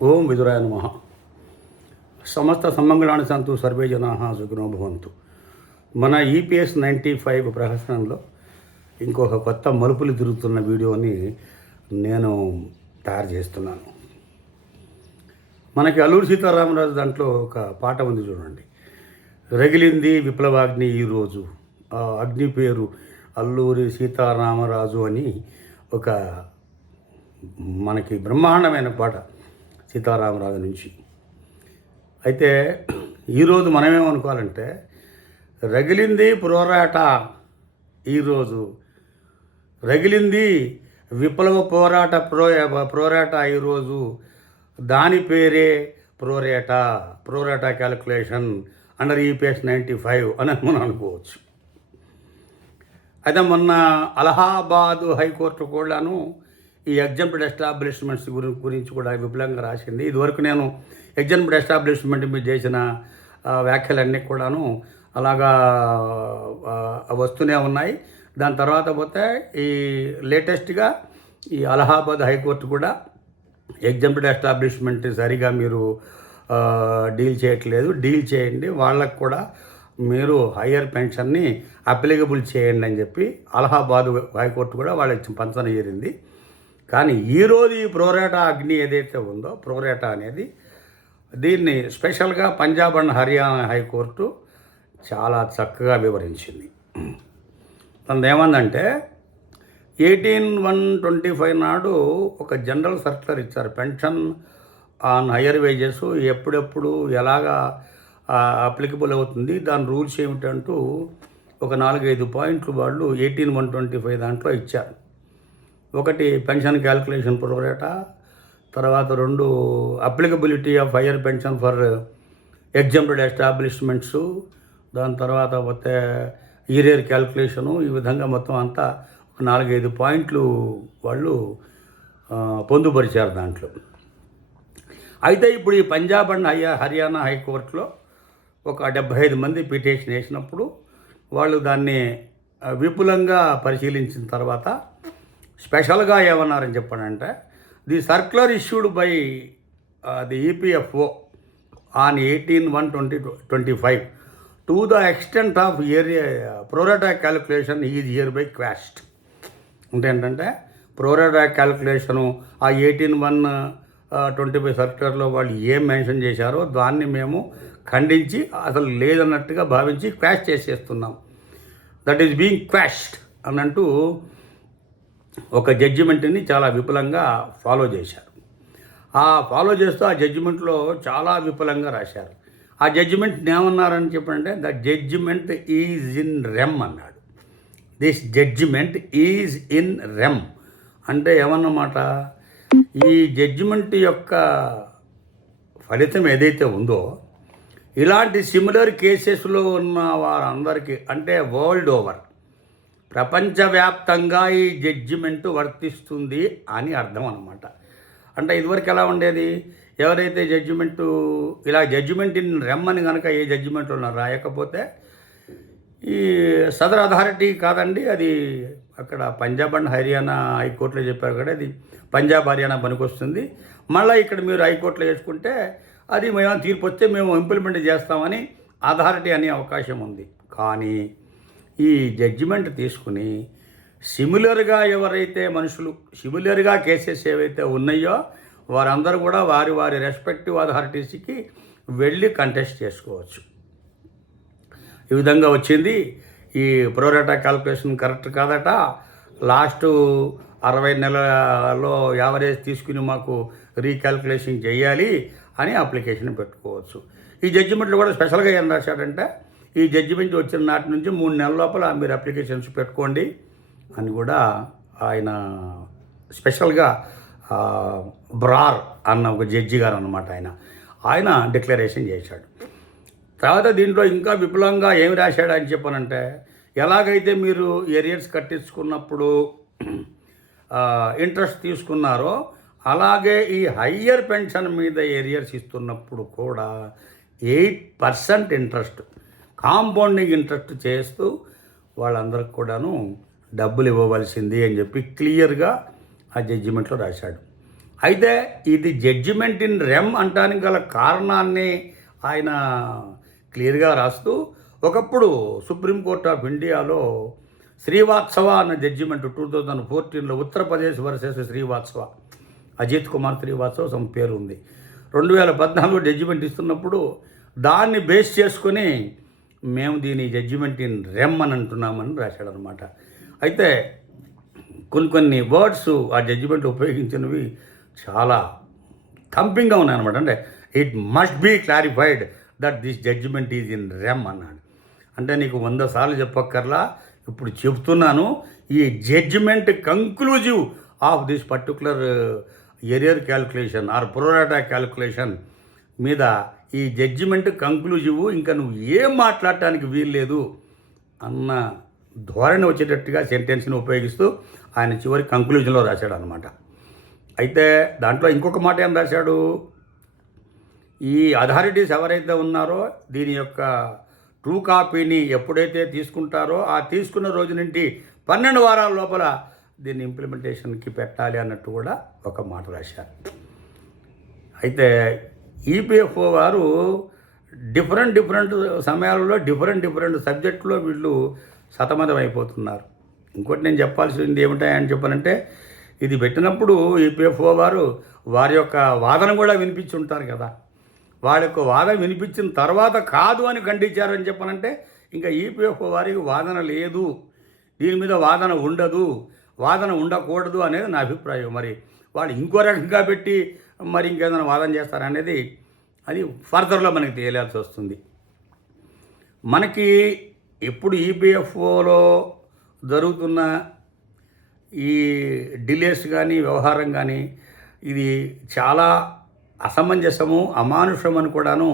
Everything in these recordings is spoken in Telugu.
ఓం విదురాయ నమః. సమస్త సమ్మంగళాన్ని సంతు సర్వే జనాః సుఖినో భవంతు. మన ఈపీఎస్ 95 ప్రహసనంలో ఇంకొక కొత్త మలుపులు తిరుగుతున్న వీడియోని నేను తయారు చేస్తున్నాను. మనకి అల్లూరి సీతారామరాజు దాంట్లో ఒక పాట ఉంది చూడండి. రగిలింది విప్లవాగ్ని ఈరోజు, ఆ అగ్ని పేరు అల్లూరి సీతారామరాజు అని ఒక మనకి బ్రహ్మాండమైన పాట సీతారామరాజు నుంచి. అయితే ఈరోజు మనమేమనుకోవాలంటే రగిలింది పోరాట ఈరోజు, రగిలింది విప్లవ పోరాట ఈరోజు, దాని పేరే ప్రోరేటా క్యాలిక్యులేషన్ అండర్ ఈపీఎస్ 95 అని మనం అనుకోవచ్చు. అయితే మొన్న అలహాబాద్ హైకోర్టు కూడాను ఈ ఎగ్జాంపుల్ ఎస్టాబ్లిష్మెంట్స్ గురించి కూడా విపులంగా రాసింది. ఇదివరకు నేను ఎగ్జాంపుల్ ఎస్టాబ్లిష్మెంట్ మీద చేసిన వ్యాఖ్యలన్నీ కూడాను అలాగా వస్తూనే ఉన్నాయి. దాని తర్వాత పోతే ఈ లేటెస్ట్గా ఈ అలహాబాద్ హైకోర్టు కూడా ఎగ్జాంపుల్ ఎస్టాబ్లిష్మెంట్ సరిగా మీరు డీల్ చేయట్లేదు, డీల్ చేయండి, వాళ్ళకు కూడా మీరు హయ్యర్ పెన్షన్ని అప్లికబుల్ చేయండి అని చెప్పి అలహాబాద్ హైకోర్టు కూడా వాళ్ళకి పంచన చేరింది. కానీ ఈరోజు ఈ ప్రోరేటా అగ్ని ఏదైతే ఉందో, ప్రోరేటా అనేది దీన్ని స్పెషల్గా పంజాబ్ అండ్ హర్యానా హైకోర్టు చాలా చక్కగా వివరించింది. తనది ఏమందంటే 18/1/25 నాడు ఒక జనరల్ సర్క్యులర్ ఇచ్చారు. పెన్షన్ ఆన్ హయ్యర్ వేజెస్ ఎప్పుడెప్పుడు ఎలాగా అప్లికబుల్ అవుతుంది, దాని రూల్స్ ఏమిటంటూ ఒక 4-5 పాయింట్లు వాళ్ళు 18/1/25 దాంట్లో ఇచ్చారు. ఒకటి పెన్షన్ క్యాల్కులేషన్ ప్రోరేటా, తర్వాత 2 applicability of higher pension for example establishments, దాని తర్వాత పోతే ఇయర్ క్యాల్కులేషను, ఈ విధంగా మొత్తం అంతా ఒక 4-5 పాయింట్లు వాళ్ళు పొందుపరిచారు దాంట్లో. అయితే ఇప్పుడు ఈ పంజాబ్ అండ్ హర్యానా హైకోర్టులో ఒక 75 మంది పిటిషన్ వేసినప్పుడు వాళ్ళు దాన్ని విపులంగా పరిశీలించిన తర్వాత స్పెషల్గా ఏమన్నారని చెప్పానంటే, the circular issued by the EPFO on 18/1/2025 to the extent of pro rata calculation is hereby quashed. అంటే ఏంటంటే ప్రోరేటా క్యాలిక్యులేషను ఆ 18/1/25 సర్క్యులర్లో వాళ్ళు ఏం మెన్షన్ చేశారో దాన్ని మేము ఖండించి అసలు లేదన్నట్టుగా భావించి క్వాష్ చేసేస్తున్నాం, దట్ ఈస్ బీయింగ్ క్వాష్డ్ అని అంటూ ఒక జడ్జిమెంట్ని చాలా విపులంగా ఫాలో చేశారు. ఆ ఫాలో చేస్తూ ఆ జడ్జిమెంట్లో చాలా విపులంగా రాశారు. ఆ జడ్జిమెంట్ ఏమన్నారని చెప్పంటే, the judgment is in rem అన్నాడు. This judgment is in rem అంటే ఏమన్నమాట, ఈ జడ్జిమెంట్ యొక్క ఫలితం ఏదైతే ఉందో ఇలాంటి సిమిలర్ కేసెస్లో ఉన్న వారందరికీ, అంటే వరల్డ్ ఓవర్ ప్రపంచవ్యాప్తంగా ఈ జడ్జిమెంటు వర్తిస్తుంది అని అర్థం అన్నమాట. అంటే ఇదివరకు ఎలా ఉండేది, ఎవరైతే జడ్జిమెంటు ఇలా జడ్జిమెంట్ ఇన్ రెమ్ అని కనుక ఏ జడ్జిమెంట్లో రాయకపోతే ఈ సదర్ అథారిటీ కాదండి, అది అక్కడ పంజాబ్ అండ్ హర్యానా హైకోర్టులో చెప్పారు కదా, అది పంజాబ్ హర్యానా పనికొస్తుంది, మళ్ళీ ఇక్కడ మీరు హైకోర్టులో వేసుకుంటే అది మేము తీర్పు వస్తే మేము ఇంప్లిమెంట్ చేస్తామని అథారిటీ అనే అవకాశం ఉంది. కానీ ఈ జడ్జిమెంట్ తీసుకుని సిమిలర్గా ఎవరైతే మనుషులు సిమిలర్గా కేసెస్ ఏవైతే ఉన్నాయో వారందరూ కూడా వారి వారి రెస్పెక్టివ్ అథారిటీస్కి వెళ్ళి కంటెస్ట్ చేసుకోవచ్చు. ఈ విధంగా వచ్చింది. ఈ ప్రోరేటా క్యాల్కులేషన్ కరెక్ట్ కాదట, లాస్ట్ 60 నెలలలో యావరేజ్ తీసుకుని మాకు రీక్యాల్కులేషన్ చేయాలి అని అప్లికేషన్ పెట్టుకోవచ్చు. ఈ జడ్జిమెంట్లో కూడా స్పెషల్గా ఏం రాశాడంటే, ఈ జడ్జిమెంట్ వచ్చిన నాటి నుంచి 3 నెలల లోపల మీరు అప్లికేషన్స్ పెట్టుకోండి అని కూడా ఆయన స్పెషల్గా బ్రార్ అన్న ఒక జడ్జి గారు అన్నమాట, ఆయన డిక్లరేషన్ చేశాడు. తర్వాత దీంట్లో ఇంకా విపులంగా ఏమి రాశాడు అని చెప్పానంటే, ఎలాగైతే మీరు ఏరియర్స్ కట్టించుకున్నప్పుడు ఇంట్రెస్ట్ తీసుకున్నారో అలాగే ఈ హయ్యర్ పెన్షన్ మీద ఏరియర్స్ ఇస్తున్నప్పుడు కూడా 8% ఇంట్రెస్ట్, కాంపౌండింగ్ ఇంట్రెస్ట్ చేస్తూ వాళ్ళందరికి కూడాను డబ్బులు ఇవ్వవలసింది అని చెప్పి క్లియర్గా ఆ జడ్జిమెంట్లో రాశాడు. అయితే ఇది జడ్జిమెంట్ ఇన్ రెమ్ అంటానికి గల కారణాన్ని ఆయన క్లియర్గా రాస్తూ ఒకప్పుడు సుప్రీంకోర్ట్ ఆఫ్ ఇండియాలో శ్రీవాత్సవ అన్న జడ్జిమెంట్ 2014లో ఉత్తరప్రదేశ్ వర్సెస్ శ్రీవాత్సవ, అజిత్ కుమార్ శ్రీవాత్సవ సమ పేరు ఉంది, 2014 జడ్జిమెంట్ ఇస్తున్నప్పుడు దాన్ని బేస్ చేసుకొని మేము దీని జడ్జిమెంట్ ఇన్ రెమ్ అని అంటున్నామని రాశాడనమాట. అయితే కొన్ని వర్డ్స్ ఆ జడ్జిమెంట్ ఉపయోగించినవి చాలా థంపింగ్గా ఉన్నాయన్నమాట. అంటే it must be clarified that this judgment is in rem అన్నాడు. అంటే నీకు 100 సార్లు చెప్పక్కర్లా, ఇప్పుడు చెప్తున్నాను, ఈ judgment conclusive of this particular arrear calculation or pro rata calculation మీద ఈ జడ్జిమెంట్ కంక్లూజివ్, ఇంకా నువ్వు ఏం మాట్లాడటానికి వీల్లేదు అన్న ధోరణి వచ్చేటట్టుగా సెంటెన్స్ని ఉపయోగిస్తూ ఆయన చివరి కంక్లూజన్లో రాశాడు అనమాట. అయితే దాంట్లో ఇంకొక మాట ఏం రాశాడు, ఈ అథారిటీస్ ఎవరైతే ఉన్నారో దీని యొక్క ట్రూ కాపీని ఎప్పుడైతే తీసుకుంటారో ఆ తీసుకున్న రోజు నుండి 12 వారాల లోపల దీన్ని ఇంప్లిమెంటేషన్కి పెట్టాలి అన్నట్టు కూడా ఒక మాట రాశారు. అయితే ఈపీఎఫ్ఓ వారు డిఫరెంట్ సమయాలలో డిఫరెంట్ సబ్జెక్టులో వీళ్ళు సతమతం అయిపోతున్నారు. ఇంకోటి నేను చెప్పాల్సింది ఏమిటాయని చెప్పాలంటే, ఇది పెట్టినప్పుడు ఈపీఎఫ్ఓ వారు వారి యొక్క వాదన కూడా వినిపించి ఉంటారు కదా, వాళ్ళ యొక్క వాదన వినిపించిన తర్వాత కాదు అని ఖండించారని చెప్పానంటే ఇంకా ఈపీఎఫ్ఓ వారికి వాదన లేదు, దీని మీద వాదన ఉండదు, వాదన ఉండకూడదు అనేది నా అభిప్రాయం. మరి వాళ్ళు ఇంకో రకంగా పెట్టి మరి ఇంకేదైనా వాదన చేస్తారనేది అది ఫర్దర్లో మనకి తెలియాల్సి వస్తుంది. మనకి ఇప్పుడు ఈపీఎఫ్ఓలో జరుగుతున్న ఈ డిలేస్ కానీ వ్యవహారం కానీ ఇది చాలా అసమంజసము, అమానుషం అని కూడాను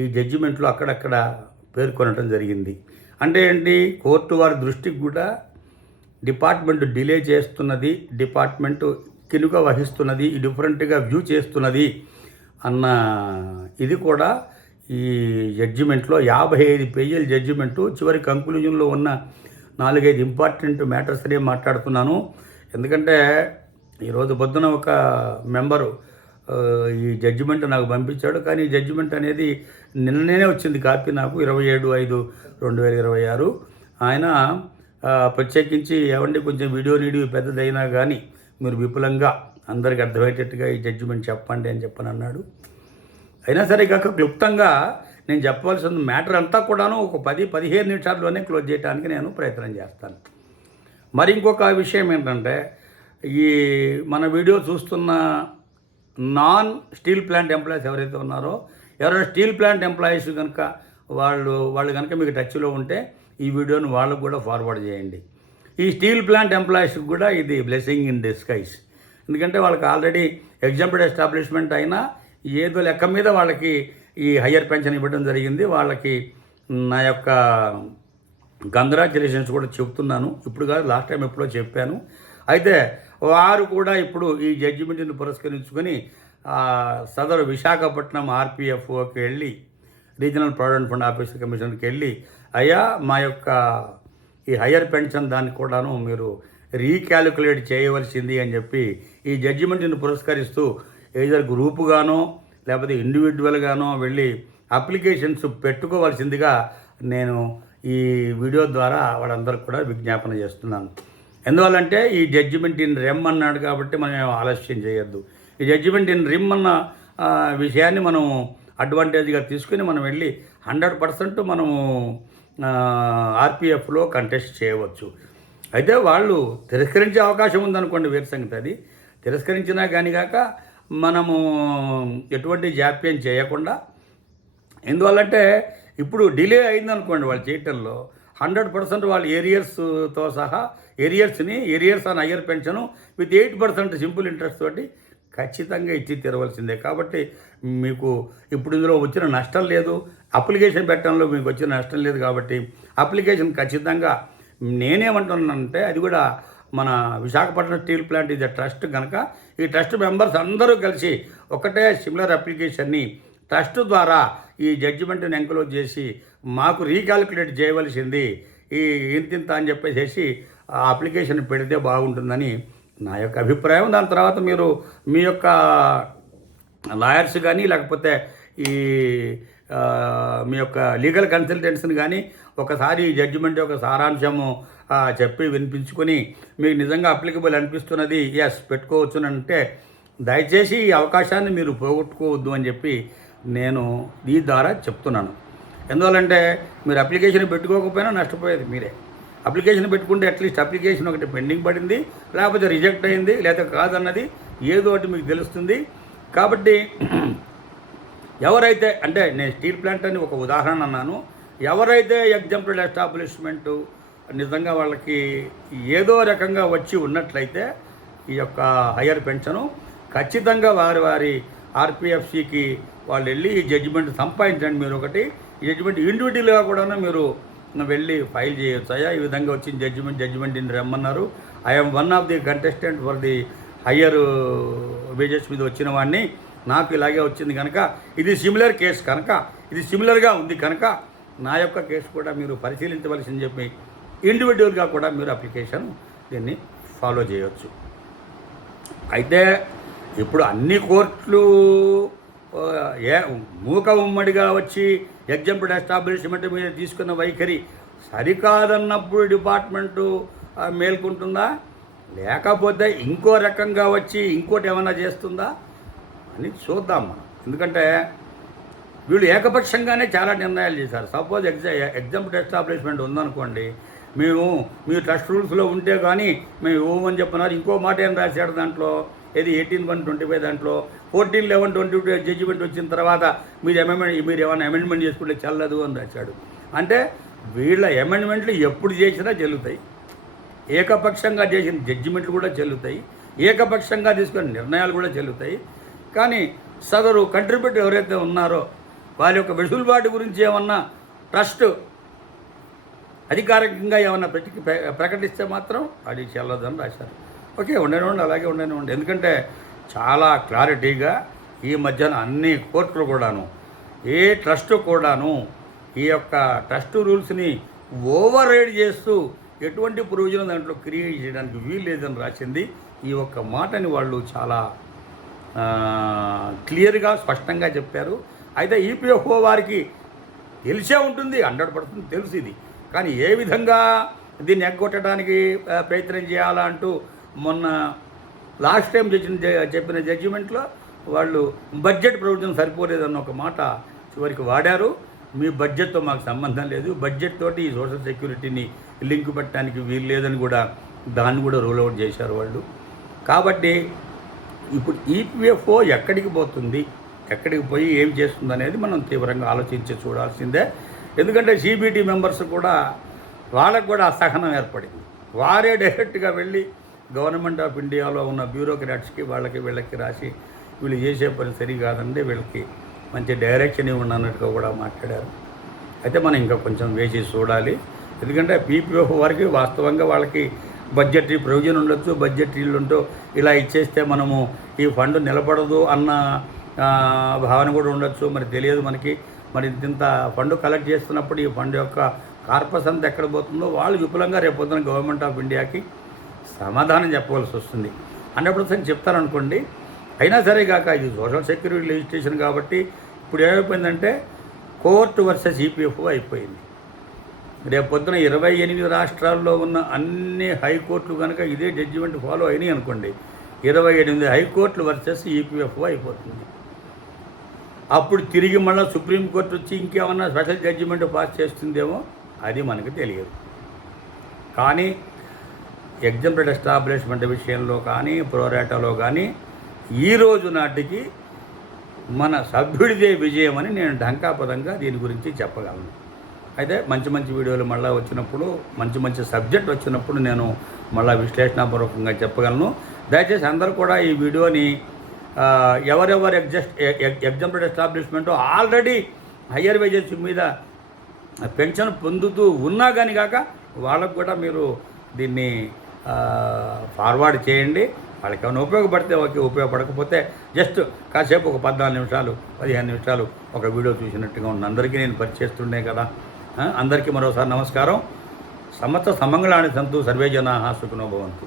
ఈ జడ్జిమెంట్లో అక్కడక్కడ పేర్కొనటం జరిగింది. అంటే ఏంటి, కోర్టు వారి దృష్టికి కూడా డిపార్ట్మెంట్ డిలే చేస్తున్నది, డిపార్ట్మెంటు కినుక వహిస్తున్నది, డిఫరెంట్గా వ్యూ చేస్తున్నది అన్న ఇది కూడా ఈ జడ్జిమెంట్లో 55 పేజీల జడ్జిమెంటు చివరి కంక్లూజన్లో ఉన్న 4-5 ఇంపార్టెంట్ మ్యాటర్స్నే మాట్లాడుతున్నాను. ఎందుకంటే ఈరోజు పొద్దున ఒక మెంబరు ఈ జడ్జిమెంట్ నాకు పంపించాడు, కానీ ఈ జడ్జిమెంట్ అనేది నిన్ననే వచ్చింది కాపీ నాకు, 27/5/2026. ఆయన ప్రత్యేకించి ఏమండి కొంచెం వీడియో నీడి పెద్దదైనా కానీ మీరు విపులంగా అందరికి అర్థమయ్యేటట్టుగా ఈ జడ్జిమెంట్ చెప్పండి అని చెప్పనన్నాడు. అయినా సరే కాక క్లుప్తంగా నేను చెప్పవలసిన మ్యాటర్ అంతా కూడాను ఒక 10-15 నిమిషాల్లోనే క్లోజ్ చేయడానికి నేను ప్రయత్నం చేస్తాను. మరి ఇంకొక విషయం ఏంటంటే, ఈ మన వీడియో చూస్తున్న నాన్ స్టీల్ ప్లాంట్ ఎంప్లాయీస్ ఎవరైతే ఉన్నారో, ఎవరైనా స్టీల్ ప్లాంట్ ఎంప్లాయీస్ కనుక వాళ్ళు కనుక మీకు టచ్లో ఉంటే ఈ వీడియోని వాళ్ళకు కూడా ఫార్వర్డ్ చేయండి. ఈ స్టీల్ ప్లాంట్ ఎంప్లాయీస్కి కూడా ఇది బ్లెస్సింగ్ ఇన్ డిస్గైజ్. ఎందుకంటే వాళ్ళకి ఆల్రెడీ ఎగ్జాంపుల్ ఎస్టాబ్లిష్మెంట్ అయినా ఏదో లెక్క మీద వాళ్ళకి ఈ హయ్యర్ పెన్షన్ ఇవ్వడం జరిగింది. వాళ్ళకి నా యొక్క కంగ్రాచులేషన్స్ కూడా చెప్తున్నాను. ఇప్పుడు కాదు, లాస్ట్ టైం ఎప్పుడో చెప్పాను. అయితే వారు కూడా ఇప్పుడు ఈ జడ్జిమెంట్ని పురస్కరించుకొని సదరు విశాఖపట్నం ఆర్పిఎఫ్ఓకి వెళ్ళి, రీజనల్ ప్రావిడెంట్ ఫండ్ ఆఫీసర్ కమిషన్కి వెళ్ళి, అయ్యా మా యొక్క ఈ హయ్యర్ పెన్షన్ దాన్ని కూడాను మీరు రీక్యాలిక్యులేట్ చేయవలసింది అని చెప్పి ఈ జడ్జిమెంట్ని పురస్కరిస్తూ ఏదైనా గ్రూపుగానో లేకపోతే ఇండివిజువల్గానో వెళ్ళి అప్లికేషన్స్ పెట్టుకోవాల్సిందిగా నేను ఈ వీడియో ద్వారా వాళ్ళందరికీ కూడా విజ్ఞాపన చేస్తున్నాను. ఎందువల్లంటే ఈ జడ్జిమెంట్ ఇన్ రెమ్ అన్నాడు కాబట్టి మనం ఆలస్యం చేయొద్దు. ఈ జడ్జిమెంట్ ఇన్ రిమ్ అన్న విషయాన్ని మనం అడ్వాంటేజ్గా తీసుకుని మనం వెళ్ళి 100% మనము ఆర్పిఎఫ్లో కంటెస్ట్ చేయవచ్చు. అయితే వాళ్ళు తిరస్కరించే అవకాశం ఉందనుకోండి, వేరు సంగతి. అది తిరస్కరించినా కానీ కాక మనము ఎటువంటి జాప్యం చేయకుండా, ఎందువల్లంటే ఇప్పుడు డిలే అయిందనుకోండి వాళ్ళు చేయటంలో 100% వాళ్ళు ఏరియర్స్తో సహా arrears on higher pension with 8% simple interest తోటి ఖచ్చితంగా ఇచ్చి తీరవలసిందే. కాబట్టి మీకు ఇప్పుడు ఇందులో వచ్చిన నష్టం లేదు, అప్లికేషన్ పెట్టడంలో మీకు వచ్చిన నష్టం లేదు. కాబట్టి అప్లికేషన్ ఖచ్చితంగా నేనేమంటున్నానంటే, అది కూడా మన విశాఖపట్నం స్టీల్ ప్లాంట్ ఇది ట్రస్ట్ కనుక ఈ ట్రస్ట్ మెంబర్స్ అందరూ కలిసి ఒకటే సిమిలర్ అప్లికేషన్ని ట్రస్ట్ ద్వారా ఈ జడ్జిమెంట్ని ఎంక్లోజ్ చేసి మాకు రీకాల్కులేట్ చేయవలసింది ఈ ఇంతింత అని చెప్పేసి ఆ అప్లికేషన్ పెడితే బాగుంటుందని నా యొక్క అభిప్రాయం. దాని తర్వాత మీరు మీ యొక్క లాయర్స్ కానీ లేకపోతే ఈ మీ యొక్క లీగల్ కన్సల్టెంట్స్ని కానీ ఒకసారి ఈ జడ్జిమెంట్ యొక్క సారాంశము చెప్పి వినిపించుకొని మీకు నిజంగా అప్లికబుల్ అనిపిస్తున్నది ఎస్ పెట్టుకోవచ్చునంటే దయచేసి ఈ అవకాశాన్ని మీరు పోగొట్టుకోవద్దు అని చెప్పి నేను ఈ ద్వారా చెప్తున్నాను. ఎందువల్లంటే మీరు అప్లికేషన్ పెట్టుకోకపోయినా నష్టపోయేది మీరే. అప్లికేషన్ పెట్టుకుంటే అట్లీస్ట్ అప్లికేషన్ ఒకటి పెండింగ్ పడింది, లేకపోతే రిజెక్ట్ అయింది, లేకపోతే కాదన్నది ఏదో ఒకటి మీకు తెలుస్తుంది. కాబట్టి ఎవరైతే అంటే నేను స్టీల్ ప్లాంట్ అని ఒక ఉదాహరణ అన్నాను, ఎవరైతే ఎగ్జాంపుల్ ఎస్టాబ్లిష్మెంటు నిజంగా వాళ్ళకి ఏదో రకంగా వచ్చి ఉన్నట్లయితే ఈ యొక్క హయ్యర్ పెన్షను ఖచ్చితంగా వారి ఆర్పిఎఫ్సికి వాళ్ళు వెళ్ళి ఈ జడ్జిమెంట్ సంపాదించండి. మీరు ఒకటి ఈ జడ్జిమెంట్ ఇండివిజువల్గా కూడా మీరు వెళ్ళి ఫైల్ చేయొచ్చు. అయ్యా ఈ విధంగా వచ్చిన జడ్జిమెంట్ ఇన్ రమ్మన్నారు, I'm one of the contestant for the higher wages మీద వచ్చిన వాడిని, నాకు ఇలాగే వచ్చింది కనుక ఇది సిమిలర్ కేసు కనుక ఇది సిమిలర్గా ఉంది కనుక నా యొక్క కేసు కూడా మీరు పరిశీలించవలసింది చెప్పి ఇండివిజువల్గా కూడా మీరు అప్లికేషన్ దీన్ని ఫాలో చేయవచ్చు. అయితే ఇప్పుడు అన్ని కోర్టులు మూక ఉమ్మడిగా వచ్చి ఎగ్జాంపుల్ ఎస్టాబ్లిష్మెంట్ మీద తీసుకున్న వైఖరి సరికాదన్నప్పుడు డిపార్ట్మెంటు మేల్కొంటుందా, లేకపోతే ఇంకో రకంగా వచ్చి ఇంకోటి ఏమైనా చేస్తుందా అని చూద్దాం మనం. ఎందుకంటే వీళ్ళు ఏకపక్షంగానే చాలా నిర్ణయాలు చేశారు. సపోజ్ ఎగ్జాంపుల్ ఎస్టాబ్లిష్మెంట్ ఉందనుకోండి, మీ ట్రస్ట్ రూల్స్లో ఉంటే కానీ మేము ఇవ్వమని చెప్పినారు. ఇంకో మాట ఏం రాశాడు దాంట్లో, ఏది 18(1)25 దాంట్లో 14(11)22 జడ్జిమెంట్ వచ్చిన తర్వాత మీరు ఏమైనా అమెండ్మెంట్ చేసుకుంటే చెల్లదు అని రాశాడు. అంటే వీళ్ళ అమెండ్మెంట్లు ఎప్పుడు చేసినా చెల్లుతాయి, ఏకపక్షంగా చేసిన జడ్జిమెంట్లు కూడా చెల్లుతాయి, ఏకపక్షంగా తీసుకున్న నిర్ణయాలు కూడా చెల్లుతాయి. కానీ సదరు కంట్రిబ్యూటర్ ఎవరైతే ఉన్నారో వారి యొక్క వెసులుబాటు గురించి ఏమన్నా ట్రస్ట్ అధికారికంగా ఏమన్నా ప్రకటిస్తే మాత్రం అది చెల్లదని రాశారు. ఓకే, ఉండనివ్వండి, అలాగే ఉండనివ్వండి. ఎందుకంటే చాలా క్లారిటీగా ఈ మధ్యన అన్ని కోర్టులు కూడాను ఏ ట్రస్ట్ కూడాను ఈ యొక్క ట్రస్ట్ రూల్స్ని ఓవర్ రైడ్ చేస్తూ ఎటువంటి ప్రొవిజన్ దాంట్లో క్రియేట్ చేయడానికి వీలు లేదని రాసింది. ఈ ఒక్క మాటని వాళ్ళు చాలా క్లియర్గా స్పష్టంగా చెప్పారు. అయితే ఈపీఎఫ్ఓ వారికి తెలిసే ఉంటుంది, 100% తెలుసు ఇది. కానీ ఏ విధంగా దీన్ని ఎగ్గొట్టడానికి ప్రయత్నం చేయాలా అంటూ మొన్న లాస్ట్ టైం చెప్పిన జడ్జిమెంట్లో వాళ్ళు బడ్జెట్ ప్రొవిజన్ సరిపోలేదన్న ఒక మాట చివరికి వాడారు. మీ బడ్జెట్తో మాకు సంబంధం లేదు, బడ్జెట్ తోటి ఈ సోషల్ సెక్యూరిటీని లింక్ పెట్టడానికి వీలు లేదని కూడా దాన్ని కూడా రూల్ అవుట్ చేశారు వాళ్ళు. కాబట్టి ఇప్పుడు ఈపీఎఫ్ఓ ఎక్కడికి పోతుంది, ఎక్కడికి పోయి ఏం చేస్తుంది అనేది మనం తీవ్రంగా ఆలోచించి చూడాల్సిందే. ఎందుకంటే సిబిటి మెంబర్స్ కూడా వాళ్ళకు కూడా అసహనం ఏర్పడింది. వారే డైరెక్ట్గా వెళ్ళి గవర్నమెంట్ ఆఫ్ ఇండియాలో ఉన్న బ్యూరోక్రాట్స్కి వీళ్ళకి రాసి వీళ్ళు చేసే పని సరికాదండి, వీళ్ళకి మంచి డైరెక్షన్ ఇవ్వండి అన్నట్టుగా కూడా మాట్లాడారు. అయితే మనం ఇంకా కొంచెం వేసి చూడాలి. ఎందుకంటే పీపీఎఫ్ వారికి వాస్తవంగా వాళ్ళకి బడ్జెటరీ ప్రొవిజన్ ఉండొచ్చు, బడ్జెటరీలు ఉంటూ ఇలా ఇచ్చేస్తే మనము ఈ ఫండ్ నిలబడదు అన్న భావన కూడా ఉండొచ్చు. మరి తెలియదు మనకి. మరి ఇంత ఫండ్ కలెక్ట్ చేస్తున్నప్పుడు ఈ ఫండ్ యొక్క కార్పస్ అంతా ఎక్కడ పోతుందో వాళ్ళు విపులంగా రేపొద్దున గవర్నమెంట్ ఆఫ్ ఇండియాకి సమాధానం చెప్పవలసి వస్తుంది. 100% చెప్తారనుకోండి. అయినా సరే కాక ఇది సోషల్ సెక్యూరిటీ లెజిస్లేషన్ కాబట్టి ఇప్పుడు ఏమైపోయిందంటే కోర్టు వర్సెస్ ఈపీఎఫ్ఓ అయిపోయింది. రేపొద్దున 28 రాష్ట్రాల్లో ఉన్న అన్ని హైకోర్టులు కనుక ఇదే జడ్జిమెంట్ ఫాలో అయినాయి అనుకోండి, 28 హైకోర్టులు వర్సెస్ ఈపీఎఫ్ఓ అయిపోతుంది. అప్పుడు తిరిగి మళ్ళీ సుప్రీంకోర్టు వచ్చి ఇంకేమన్నా స్పెషల్ జడ్జిమెంట్ పాస్ చేస్తుందేమో అది మనకు తెలియదు. కానీ ఎగ్జాంపుల్ ఎస్టాబ్లిష్మెంట్ విషయంలో కానీ ప్రోరాటాలో కానీ ఈ రోజు నాటికి మన సభ్యుడిదే విజయం అని నేను ఢంకాపదంగా దీని గురించి చెప్పగలను. అయితే మంచి వీడియోలు మళ్ళీ వచ్చినప్పుడు మంచి సబ్జెక్ట్ వచ్చినప్పుడు నేను మళ్ళీ విశ్లేషణాపూర్వకంగా చెప్పగలను. దయచేసి అందరూ కూడా ఈ వీడియోని ఎవరెవరు example establishment already higher wages మీద పెన్షన్ పొందుతూ ఉన్నా కానీ కాక వాళ్ళకు కూడా మీరు దీన్ని ఫార్వర్డ్ చేయండి. వాళ్ళకి ఏమైనా ఉపయోగపడితే ఓకే, ఉపయోగపడకపోతే జస్ట్ కాసేపు ఒక 14 నిమిషాలు 15 నిమిషాలు ఒక వీడియో చూసినట్టుగా ఉన్న అందరికీ నేను పరిచయిస్తుండే కదా. అందరికీ మరోసారి నమస్కారం. సమస్త సమంగళాన్ని సంతు సర్వే జనాః సుఖినో భవంతు.